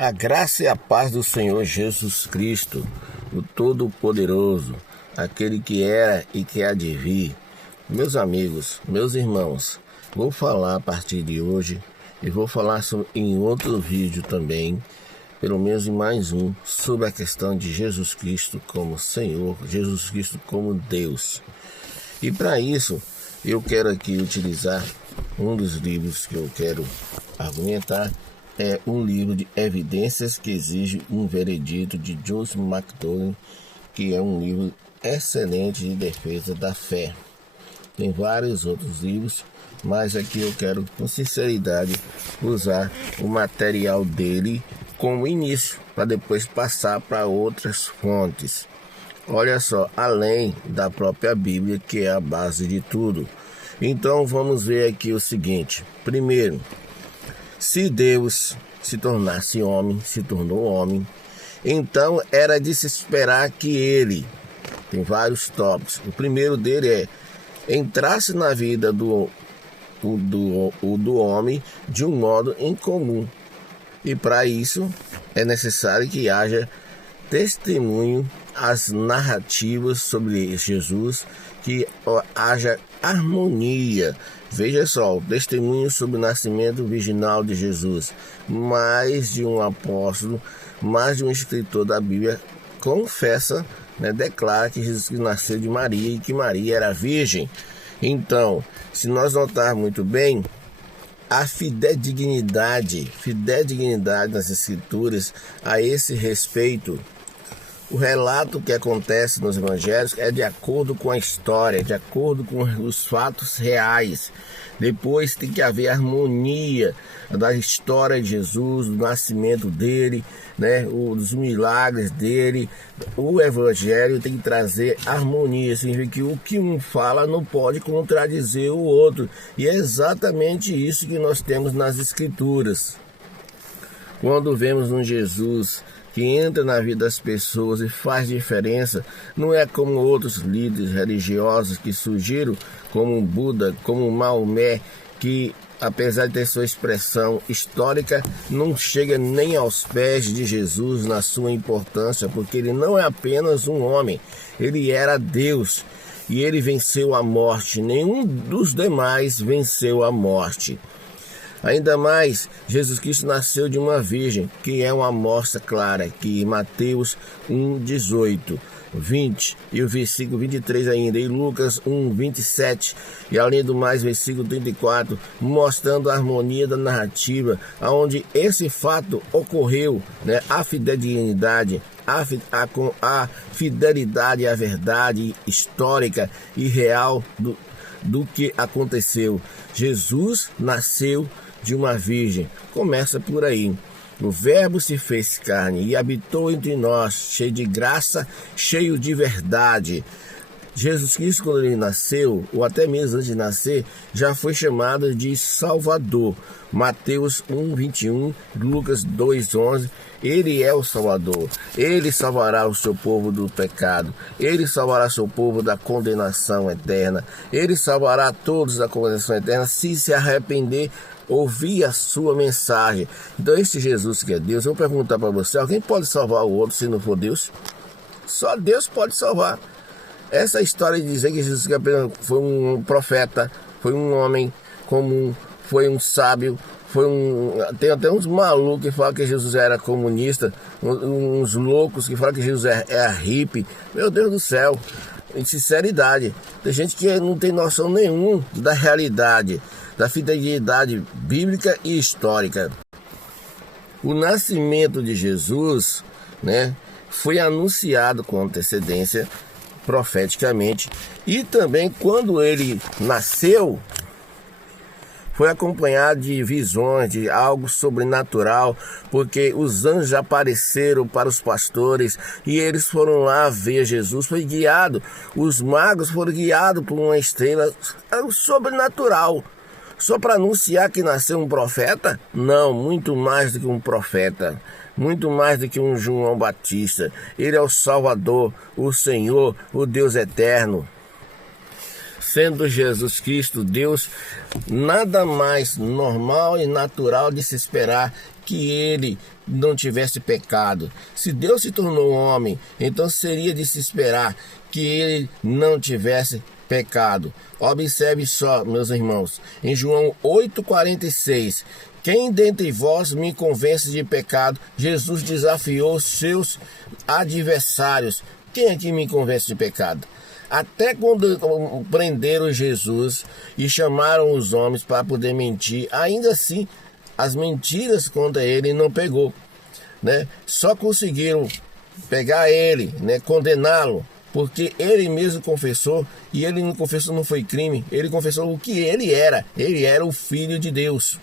A graça e a paz do Senhor Jesus Cristo, o Todo-Poderoso, aquele que era e que há de vir. Meus amigos, meus irmãos, vou falar a partir de hoje e vou falar em outro vídeo também, pelo menos em mais um, sobre a questão de Jesus Cristo como Senhor, Jesus Cristo como Deus. E para isso, eu quero aqui utilizar um dos livros que eu quero argumentar, é um livro de Evidências que Exige um Veredito, de Joseph McDowell, que é um livro excelente de defesa da fé. Tem vários outros livros, mas aqui eu quero, com sinceridade, usar o material dele como início, para depois passar para outras fontes. Olha só, além da própria Bíblia, que é a base de tudo. Então vamos ver aqui o seguinte. Primeiro, se Deus se tornasse homem, se tornou homem, então era de se esperar que ele, tem vários tópicos. O primeiro dele é entrasse na vida do homem de um modo incomum. E para isso é necessário que haja testemunho, as narrativas sobre Jesus, que haja harmonia. Veja só, o testemunho sobre o nascimento virginal de Jesus. Mais de um apóstolo, mais de um escritor da Bíblia confessa, declara que Jesus nasceu de Maria e que Maria era virgem. Então, se nós notarmos muito bem, a fidedignidade das Escrituras a esse respeito. O relato que acontece nos evangelhos é de acordo com a história, de acordo com os fatos reais. Depois tem que haver harmonia da história de Jesus, do nascimento dele, dos milagres dele. O evangelho tem que trazer harmonia, significa que o que um fala não pode contradizer o outro. E é exatamente isso que nós temos nas Escrituras. Quando vemos um Jesus que entra na vida das pessoas e faz diferença, não é como outros líderes religiosos que surgiram, como Buda, como Maomé, que apesar de ter sua expressão histórica, não chega nem aos pés de Jesus na sua importância, porque ele não é apenas um homem, ele era Deus e ele venceu a morte. Nenhum dos demais venceu a morte. Ainda mais, Jesus Cristo nasceu de uma virgem, que é uma amostra clara, que Mateus 1, 18, 20 e o versículo 23 ainda, e Lucas 1, 27, e além do mais, versículo 34, mostrando a harmonia da narrativa, onde esse fato ocorreu, a fidedignidade, a fidelidade à verdade histórica e real do que aconteceu. Jesus nasceu de uma virgem. Começa por aí. O Verbo se fez carne e habitou entre nós, cheio de graça, cheio de verdade. Jesus Cristo, quando ele nasceu, ou até mesmo antes de nascer, já foi chamado de Salvador. Mateus 1, 21, Lucas 2, 11. Ele é o Salvador. Ele salvará o seu povo do pecado. Ele salvará o seu povo da condenação eterna. Ele salvará todos da condenação eterna se arrepender, ouvir a sua mensagem. Então esse Jesus que é Deus, eu vou perguntar para você, alguém pode salvar o outro se não for Deus? Só Deus pode salvar. Essa história de dizer que Jesus foi um profeta, foi um homem comum, foi um sábio, tem até uns malucos que falam que Jesus era comunista, uns loucos que falam que Jesus é hippie. Meu Deus do céu, em sinceridade, tem gente que não tem noção nenhuma da realidade, da fidelidade bíblica e histórica. O nascimento de Jesus, foi anunciado com antecedência, profeticamente, e também quando ele nasceu, foi acompanhado de visões, de algo sobrenatural, porque os anjos apareceram para os pastores e eles foram lá ver Jesus. Foi guiado, os magos foram guiados por uma estrela sobrenatural. Só para anunciar que nasceu um profeta? Não, muito mais do que um profeta. Muito mais do que um João Batista. Ele é o Salvador, o Senhor, o Deus eterno. sendo Jesus Cristo Deus, nada mais normal e natural de se esperar que ele não tivesse pecado. Se Deus se tornou homem, então seria de se esperar que ele não tivesse pecado. Observe só, meus irmãos, em João 8,46, quem dentre vós me convence de pecado? Jesus desafiou seus adversários. Quem aqui me convence de pecado? Até quando prenderam Jesus e chamaram os homens para poder mentir, ainda assim as mentiras contra ele não pegou, né? Só conseguiram pegar ele, né? Condená-lo, porque ele mesmo confessou, e ele não confessou, não foi crime, ele confessou o que ele era o Filho de Deus.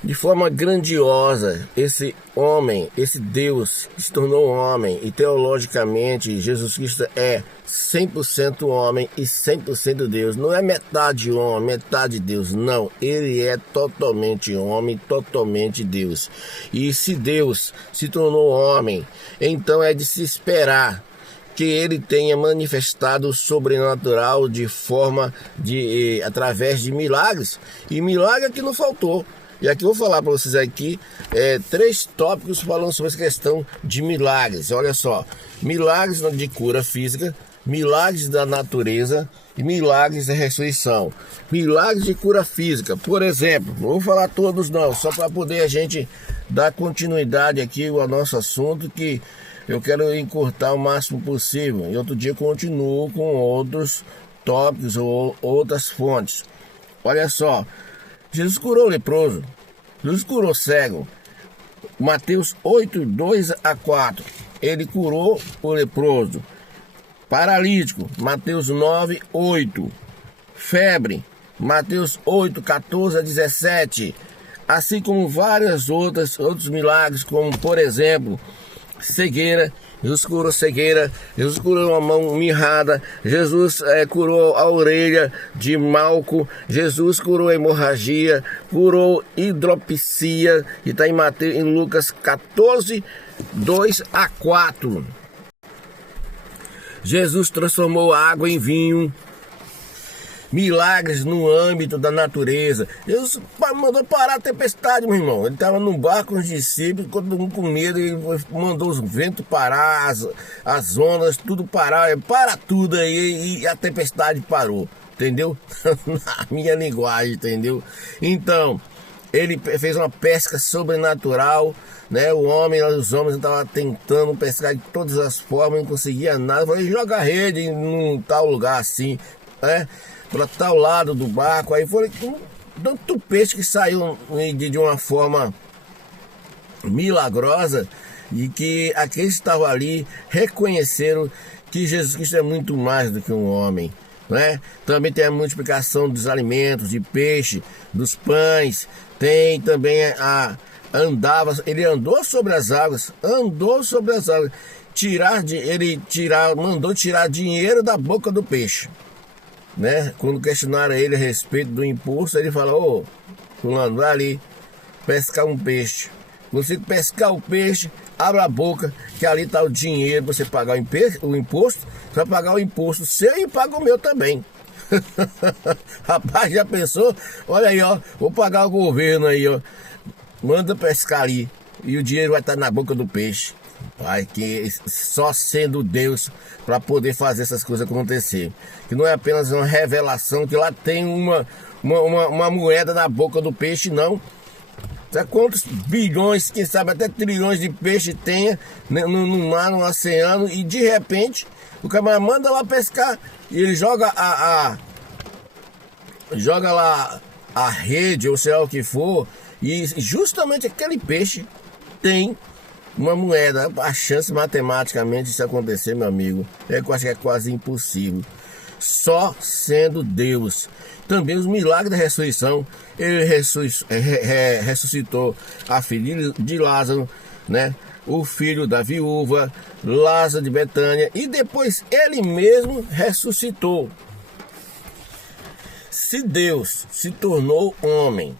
De forma grandiosa, esse homem, esse Deus que se tornou homem, e teologicamente Jesus Cristo é 100% homem e 100% Deus. Não é metade homem, metade Deus, não. Ele é totalmente homem, totalmente Deus. E se Deus se tornou homem, então é de se esperar que ele tenha manifestado o sobrenatural de forma através de milagres. E milagre que não faltou. E aqui eu vou falar para vocês aqui 3 tópicos falando sobre essa questão de milagres. Olha só, milagres de cura física, milagres da natureza e milagres da ressurreição. Milagres de cura física, por exemplo, não vou falar todos não, só para poder a gente dar continuidade aqui ao nosso assunto, que eu quero encurtar o máximo possível. E outro dia continuo com outros tópicos ou outras fontes. Olha só, Jesus curou o leproso, Jesus curou o cego. Mateus 8, 2-4, ele curou o leproso. Paralítico, Mateus 9, 8. Febre, Mateus 8, 14-17. Assim como vários outros milagres, como por exemplo, cegueira. Jesus curou cegueira, Jesus curou uma mão mirrada, Jesus curou a orelha de Malco, Jesus curou a hemorragia, curou hidropisia, e está em Lucas 14, 2-4. Jesus transformou a água em vinho. Milagres no âmbito da natureza. Jesus mandou parar a tempestade, meu irmão. Ele estava num barco com os discípulos, todo mundo com medo, ele mandou os ventos parar, as ondas, tudo parar. Para tudo aí, e a tempestade parou, entendeu? Na minha linguagem, entendeu? Então, ele fez uma pesca sobrenatural, né? Os homens estavam tentando pescar de todas as formas, não conseguia nada. Falei, joga a rede num tal lugar assim, né? Para tal lado do barco. Aí foi tanto peixe que saiu de uma forma milagrosa, e que aqueles que estavam ali reconheceram que Jesus Cristo é muito mais do que um homem, né? Também tem a multiplicação dos alimentos, de peixe, dos pães. Tem também ele andou sobre as águas, mandou tirar dinheiro da boca do peixe, né? Quando questionaram ele a respeito do imposto, ele falou: ô, fulano, vai ali pescar um peixe. Quando você pescar o peixe, abra a boca, que ali está o dinheiro para você pagar o imposto. Você vai pagar o imposto seu e paga o meu também. Rapaz, já pensou? Olha aí, ó, vou pagar o governo aí, ó. Manda pescar ali e o dinheiro vai estar na boca do peixe. Pai, que só sendo Deus para poder fazer essas coisas acontecer. Que não é apenas uma revelação que lá tem uma moeda na boca do peixe, não. Sabe quantos bilhões, quem sabe até trilhões de peixe tenha, né, no mar, no oceano, e de repente o camarada manda lá pescar e ele joga joga lá a rede, ou sei lá o que for, e justamente aquele peixe tem uma moeda. A chance matematicamente disso acontecer, meu amigo, eu acho que é quase impossível. Só sendo Deus. Também os milagres da ressurreição. Ele ressuscitou a filha de Lázaro, né? O filho da viúva, Lázaro de Betânia, e depois ele mesmo ressuscitou. Se Deus se tornou homem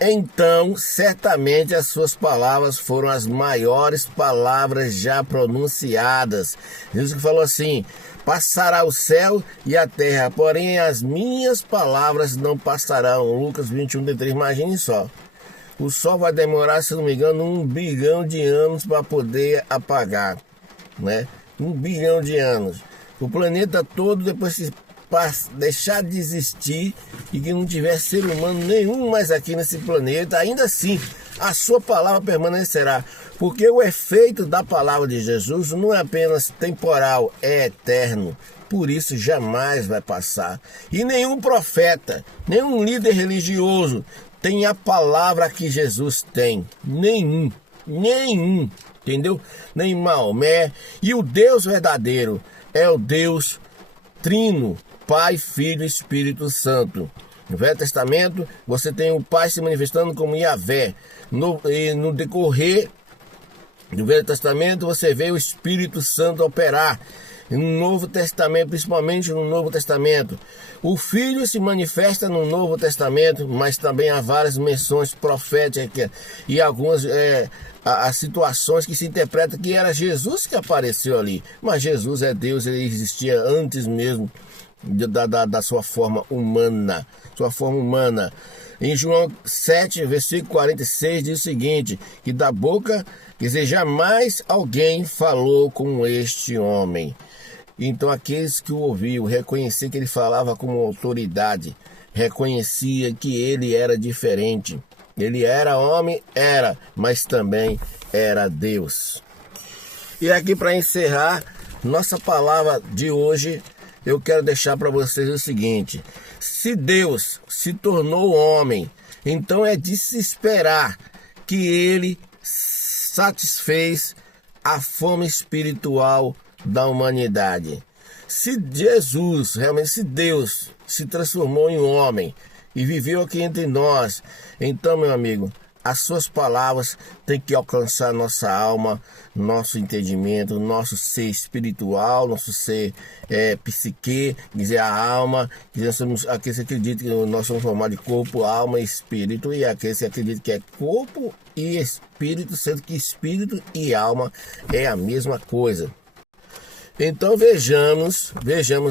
Então, certamente as suas palavras foram as maiores palavras já pronunciadas. Jesus que falou assim: passará o céu e a terra, porém as minhas palavras não passarão. Lucas 21:3, imagine só. O sol vai demorar, se não me engano, 1 bilhão de anos para poder apagar, né? 1 bilhão de anos. O planeta todo, depois que deixar de existir e que não tiver ser humano nenhum mais aqui nesse planeta, ainda assim a sua palavra permanecerá, porque o efeito da palavra de Jesus não é apenas temporal, é eterno. Por isso jamais vai passar. E nenhum profeta, nenhum líder religioso tem a palavra que Jesus tem. Nenhum, entendeu? Nem Maomé. E o Deus verdadeiro é o Deus Trino, Pai, Filho e Espírito Santo. No Velho Testamento, você tem o Pai se manifestando como Yahvé. No decorrer do Velho Testamento, você vê o Espírito Santo operar. No Novo Testamento, principalmente no Novo Testamento, o Filho se manifesta no Novo Testamento, mas também há várias menções proféticas e algumas as situações que se interpreta que era Jesus que apareceu ali. Mas Jesus é Deus, ele existia antes mesmo da sua forma humana. Em João 7, versículo 46, diz o seguinte: que da boca, quer dizer, jamais alguém falou como este homem. Então aqueles que o ouviam reconheciam que ele falava com autoridade, reconhecia que ele era diferente. Ele era homem, mas também era Deus. E aqui, para encerrar nossa palavra de hoje, eu quero deixar para vocês o seguinte: se Deus se tornou homem, então é de se esperar que ele satisfez a fome espiritual da humanidade. Se Jesus, realmente, se Deus se transformou em homem e viveu aqui entre nós, então, meu amigo, as suas palavras têm que alcançar nossa alma, nosso entendimento, nosso ser espiritual, nosso ser psique, quer dizer, a alma. Aqueles que acreditam que nós somos formados de corpo, alma e espírito, e aqueles que acreditam que é corpo e espírito, sendo que espírito e alma é a mesma coisa. Então vejamos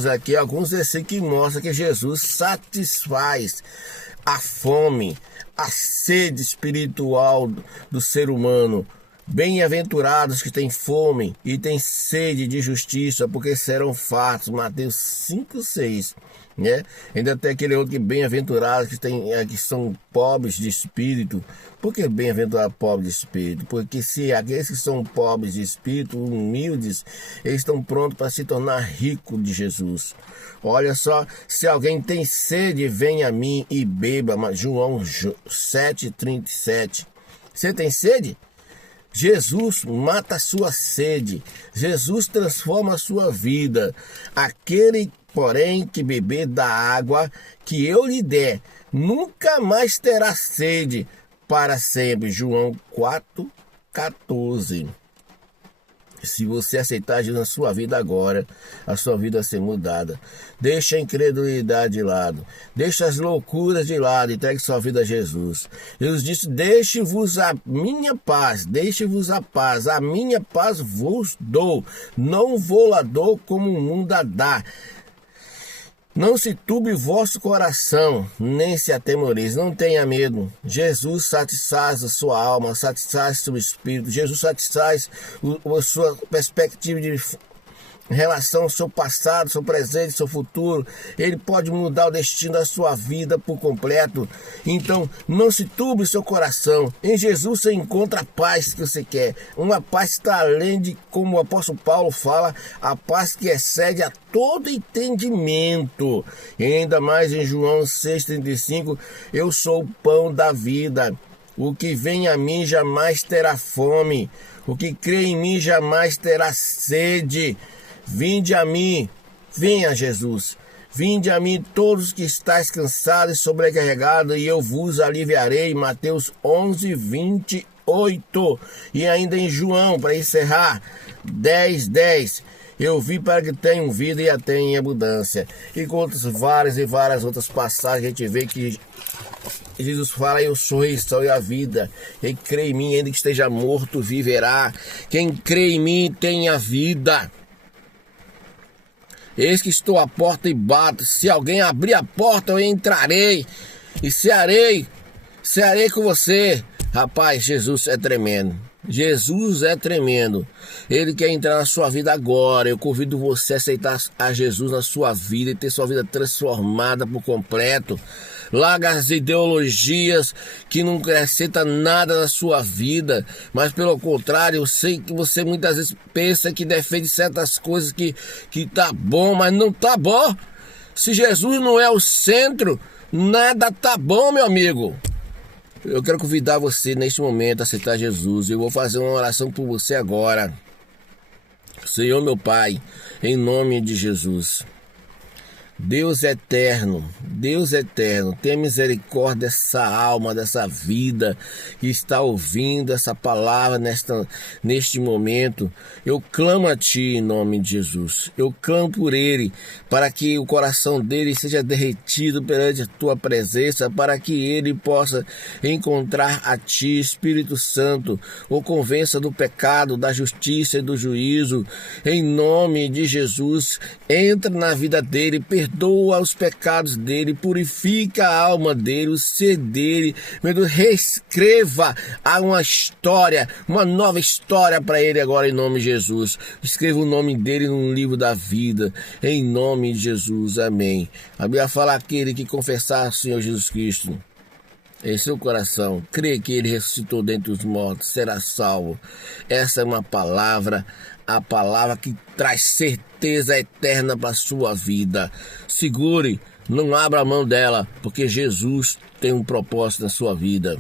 aqui alguns versículos que mostram que Jesus satisfaz a fome, a sede espiritual do ser humano. Bem-aventurados que têm fome e têm sede de justiça, porque serão fartos. Mateus 5:6, né? Ainda tem aquele outro que bem-aventurados que são pobres de espírito. Por que bem-aventurado pobre de espírito? Porque se aqueles que são pobres de espírito, humildes, eles estão prontos para se tornar ricos de Jesus. Olha só: se alguém tem sede, venha a mim e beba. João 7:37. Você tem sede? Jesus mata a sua sede. Jesus transforma a sua vida. Aquele, porém, que beber da água que eu lhe der, nunca mais terá sede para sempre. João 4:14. Se você aceitar Jesus na sua vida agora, a sua vida vai ser mudada. Deixa a incredulidade de lado. Deixa as loucuras de lado e entregue sua vida a Jesus. Jesus disse: deixe-vos a minha paz, deixe-vos a paz. A minha paz vos dou. Não vou lá dou como o mundo a dá. Não se turbe vosso coração, nem se atemorize, não tenha medo. Jesus satisfaz a sua alma, satisfaz o seu espírito. Jesus satisfaz a sua perspectiva de relação ao seu passado, seu presente, seu futuro. Ele pode mudar o destino da sua vida por completo. Então, não se turbe o seu coração. Em Jesus você encontra a paz que você quer. Uma paz que está além de, como o apóstolo Paulo fala, a paz que excede a todo entendimento. E ainda mais em João 6,35, eu sou o pão da vida. O que vem a mim jamais terá fome. O que crê em mim jamais terá sede. Vinde a mim, venha Jesus, vinde a mim todos que estáis cansados e sobrecarregados, e eu vos aliviarei. Mateus 11:28. E ainda em João, para encerrar, 10:10. Eu vim para que tenham vida e a tenham em abundância. E com várias outras passagens, a gente vê que Jesus fala: eu sou a ressurreição e a vida. Quem crê em mim, ainda que esteja morto, viverá. Quem crê em mim tem a vida. Eis que estou à porta e bato. Se alguém abrir a porta, eu entrarei e cearei com você. Rapaz, Jesus é tremendo. Jesus é tremendo. Ele quer entrar na sua vida agora. Eu convido você a aceitar a Jesus na sua vida e ter sua vida transformada por completo. Larga as ideologias que não acrescentam nada na sua vida, mas pelo contrário, eu sei que você muitas vezes pensa que defende certas coisas que tá bom, mas não tá bom. Se Jesus não é o centro, nada tá bom, meu amigo. Eu quero convidar você neste momento a aceitar Jesus. Eu vou fazer uma oração por você agora. Senhor meu Pai, em nome de Jesus. Deus eterno, tenha misericórdia dessa alma, dessa vida que está ouvindo essa palavra neste momento. Eu clamo a Ti em nome de Jesus. Eu clamo por ele, para que o coração dele seja derretido perante a Tua presença, para que ele possa encontrar a Ti, Espírito Santo, o convença do pecado, da justiça e do juízo. Em nome de Jesus, entra na vida dele, perdoa os pecados dele, purifica a alma dele, o ser dele, meu Deus, reescreva uma história, uma nova história para ele agora em nome de Jesus. Escreva o nome dele no livro da vida, em nome de Jesus, amém. A Bíblia fala: aquele que confessar o Senhor Jesus Cristo em seu coração, crê que ele ressuscitou dentre os mortos, será salvo. Essa é uma palavra, a palavra que traz certeza eterna para a sua vida. Segure, não abra a mão dela, porque Jesus tem um propósito na sua vida.